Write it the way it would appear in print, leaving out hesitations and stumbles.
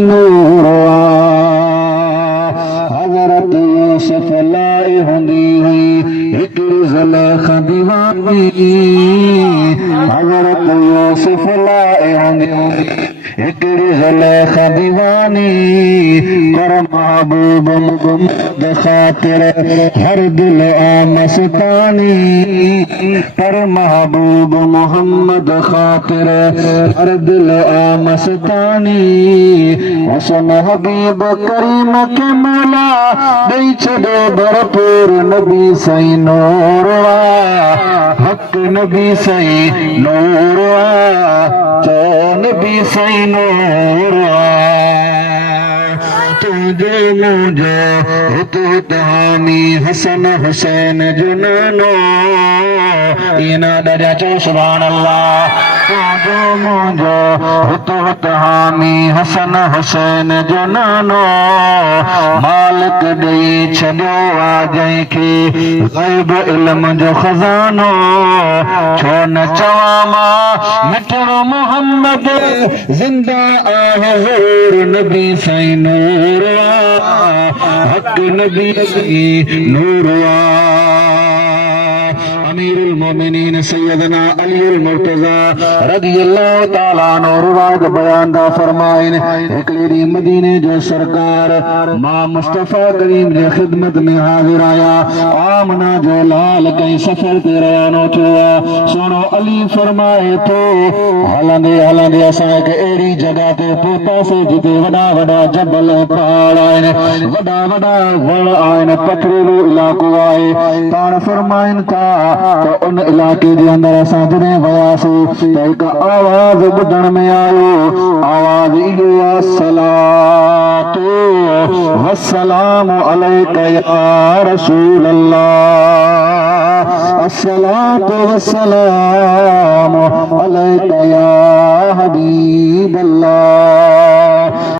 नूरवा हज़रत यूसुफ लाए हुंदी हुई हिकड़ी ज़ुलेखा दीवानी हज़रत यूसुफ लाए हुंदी हुई हिकड़ी ज़ुलेखा दीवानी कर महबूब मुहम्मद खातिर हर दिल आ मस्तानी पर महबूब मोहम्मद खातिर हर दिल आ मस्तानी हुसन हबीब करीम के मौला दई छड़े भरपूर नबी सही नूरवा हक नबी सही नूरवा तो नबी सही नूरवा तुझे मुझे तू हामी हसन हुसैन जुनानो इना दजा चो सुभान अल्लाह तुझे मुझे तू हामी हसन हुसैन जुनानो मालिक दे छड़ो आ जंहिंखे ग़ैब इल्म जो खजानो छो न चवामा मिठड़ो मोहम्मद जिंदा आहे हूर नबी सही नूरवा हक नबी सही नूरवा अमीरुल मोमिनीन सैयदना अलीउल मुर्तज़ा रज़ियल्लाहु ताला अन्हु रिवायत बयान दा फरमाइन हिकड़ी ॾींहुं मदीने जो सरकार मां मुस्तफ़ा करीम जे ख़िदमत में हाज़िर आया आमना जो लाल कई सफ़र ते रवानो थियो सोनो अली फरमाए तो हलंदे हलंदे असां हिक अहिड़ी जगह ते पहुतासीं जिते वॾा वॾा जबल पहाड़ आहिनि वॾा वॾा वण आहिनि पथरीलो इलाइक़ो आहे पाण फरमाइनि था तो उन इलाके के अंदर असां जॾहिं वियासीं त हिकु आवाज़ ॿुधण में आयो आवाज़ इहो आहे सलातो वस्सलामु अलैका या रसूल अल्लाह अस्सलातु वस्सलामु अलैका या हबीब अल्लाह